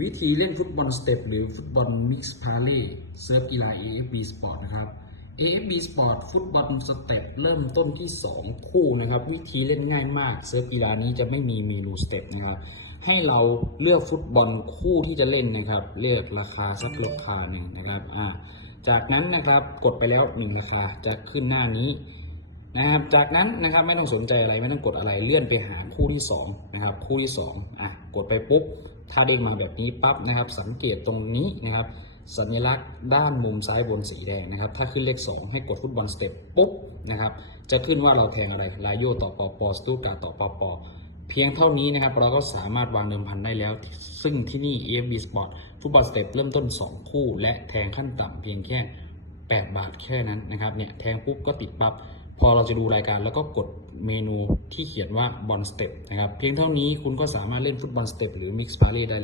วิธีเล่นฟุตบอลสเต็ปหรือฟุตบอลมิกซ์พาเล่เซิร์ฟกีฬา AFB Sport นะครับ AFB Sport ฟุตบอลสเต็ปเริ่มต้นที่ 2 คู่นะครับ วิธีเล่นง่ายมาก เซิร์ฟกีฬานี้จะไม่มีเมนูสเต็ปนะครับให้เราเลือกฟุตบอลคู่ที่จะเล่นนะครับ เลือกราคาสักราคาหนึ่งนะครับอ่าจากนั้นนะครับกดไปแล้ว 1 ราคาจะขึ้นหน้านี้ นะครับ จากนั้นนะครับไม่ต้องสนใจอะไรไม่ต้องกดอะไรเลื่อนไปหาคู่ที่2นะครับคู่ที่2อะกดไปปุ๊บ ถ้าเด้งมาแบบนี้ปั๊บนะครับ สังเกตตรงนี้นะครับ สัญลักษณ์ด้านมุมซ้ายบนสีแดงนะครับ ถ้าขึ้นเลข 2 ให้กดฟุตบอลสเต็ปปุ๊บนะครับ จะขึ้นว่าเราแทงอะไรลายโยต่อปอปอสตูการ์ต่อปอปอเพียงเท่านี้นะครับเราก็สามารถวางเดิมพันได้แล้ว ซึ่งที่นี่ EFB Sport ฟุตบอลสเต็ปเริ่มต้น 2 คู่ และแทงขั้นต่ำเพียงแค่ 8 บาทแค่นั้นนะครับเนี่ยแทงปุ๊บก็ติดปั๊บ พอเราจะดูรายการแล้วก็กดเมนูที่เขียนว่าบอลสเต็ปนะครับเพียงเท่านี้คุณก็สามารถเล่นฟุตบอลสเต็ปหรือมิกซ์พาเล่ได้